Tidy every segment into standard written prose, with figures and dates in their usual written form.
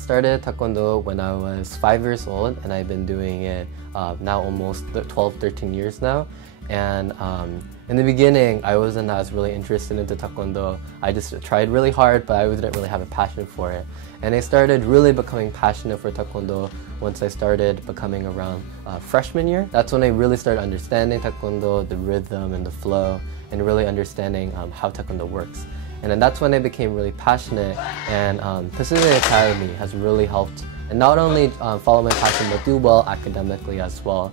started Taekwondo when I was 5 years old, and I've been doing it now almost 12, 13 years now. And in the beginning, I wasn't as really interested into Taekwondo. I just tried really hard, but I didn't really have a passion for it. And I started really becoming passionate for Taekwondo once I started becoming around freshman year. That's when I really started understanding Taekwondo, the rhythm and the flow, and really understanding how Taekwondo works. And then that's when I became really passionate, and Pacific Academy has really helped, and not only follow my passion, but do well academically as well.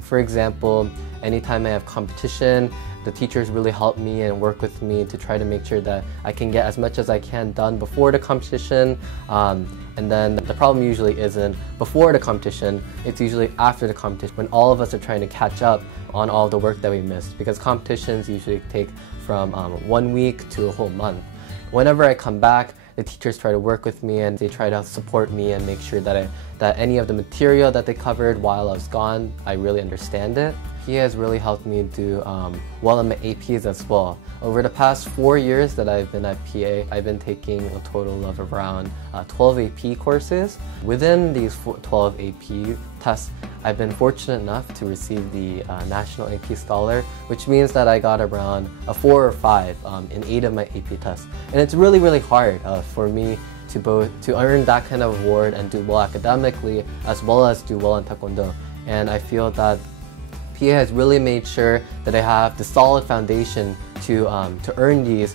For example, anytime I have competition, the teachers really help me and work with me to try to make sure that I can get as much as I can done before the competition. And then the problem usually isn't before the competition, it's usually after the competition when all of us are trying to catch up on all the work that we missed, because competitions usually take from 1 week to a whole month. Whenever I come back, the teachers try to work with me and they try to support me and make sure that any of the material that they covered while I was gone, I really understand it. He has really helped me do well in my APs as well. Over the past 4 years that I've been at PA, I've been taking a total of around 12 AP courses. Within these 12 AP tests, I've been fortunate enough to receive the National AP Scholar, which means that I got around a 4 or 5 in 8 of my AP tests. And it's really, really hard for me to earn that kind of award and do well academically as well as do well in Taekwondo. And I feel that PA has really made sure that I have the solid foundation to earn these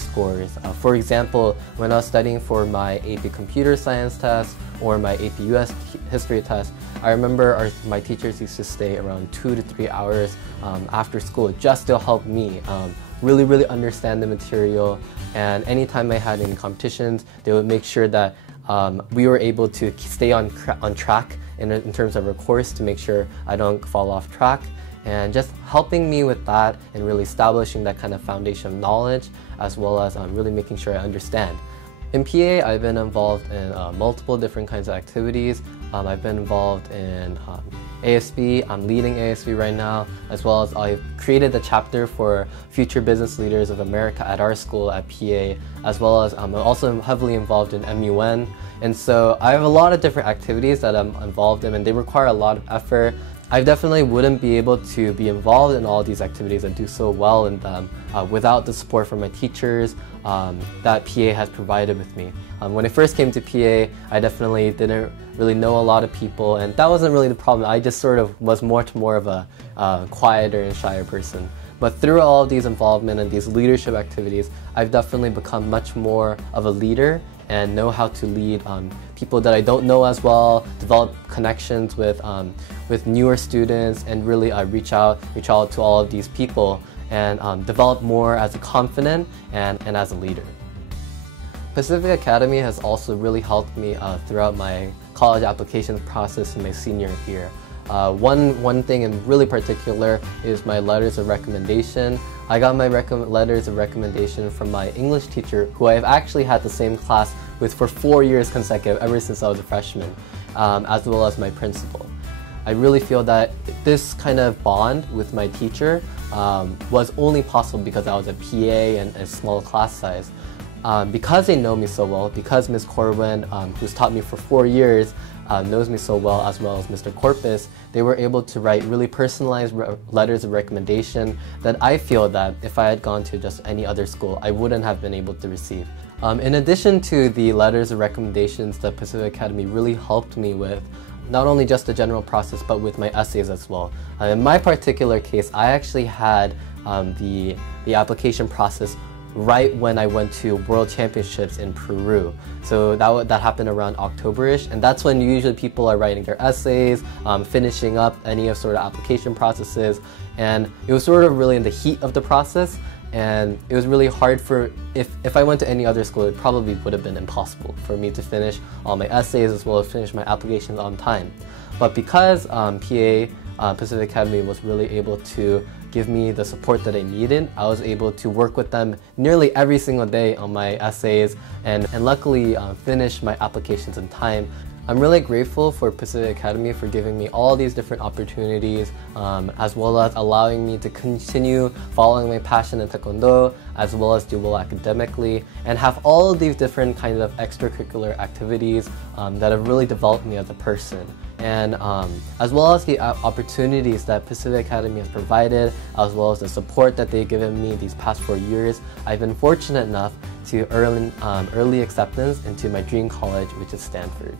scores. For example, when I was studying for my AP Computer Science test or my AP US History test, I remember my teachers used to stay around 2 to 3 hours after school just to help me really understand the material. And anytime I had any competitions, they would make sure that we were able to stay on track in terms of our course to make sure I don't fall off track, and just helping me with that and really establishing that kind of foundation of knowledge, as well as really making sure I understand. In PA, I've been involved in multiple different kinds of activities. I've been involved in ASB, I'm leading ASB right now, as well as I've created the chapter for Future Business Leaders of America at our school at PA, as well as I'm also heavily involved in MUN. And so I have a lot of different activities that I'm involved in, and they require a lot of effort. I definitely wouldn't be able to be involved in all these activities and do so well in them without the support from my teachers that PA has provided with me. When I first came to PA, I definitely didn't really know a lot of people, and that wasn't really the problem. I just sort of was more of a quieter and shyer person. But through all of these involvement and these leadership activities, I've definitely become much more of a leader and know how to lead people that I don't know as well, develop connections with newer students, and really reach out to all of these people and develop more as a confident and as a leader. Pacific Academy has also really helped me throughout my college application process in my senior year. One thing in really particular is my letters of recommendation. I got my letters of recommendation from my English teacher, who I've actually had the same class with for 4 years consecutive, ever since I was a freshman, as well as my principal. I really feel that this kind of bond with my teacher was only possible because I was a PA and a small class size. Because they know me so well, because Ms. Corwin, who's taught me for 4 years, knows me so well, as well as Mr. Corpus, they were able to write really personalized letters of recommendation that I feel that if I had gone to just any other school, I wouldn't have been able to receive. In addition to the letters of recommendations that Pacific Academy really helped me with, not only just the general process, but with my essays as well. In my particular case, I actually had the application process right when I went to World Championships in Peru. So that happened around October-ish, and that's when usually people are writing their essays, finishing up any of sort of application processes, and it was sort of really in the heat of the process, and it was really hard for, if I went to any other school, it probably would have been impossible for me to finish all my essays as well as finish my applications on time. But because Pacific Academy was really able to give me the support that I needed, I was able to work with them nearly every single day on my essays and luckily finish my applications in time. I'm really grateful for Pacific Academy for giving me all these different opportunities, as well as allowing me to continue following my passion in Taekwondo, as well as do well academically, and have all of these different kinds of extracurricular activities that have really developed me as a person. And as well as the opportunities that Pacific Academy has provided, as well as the support that they've given me these past 4 years, I've been fortunate enough to earn early acceptance into my dream college, which is Stanford.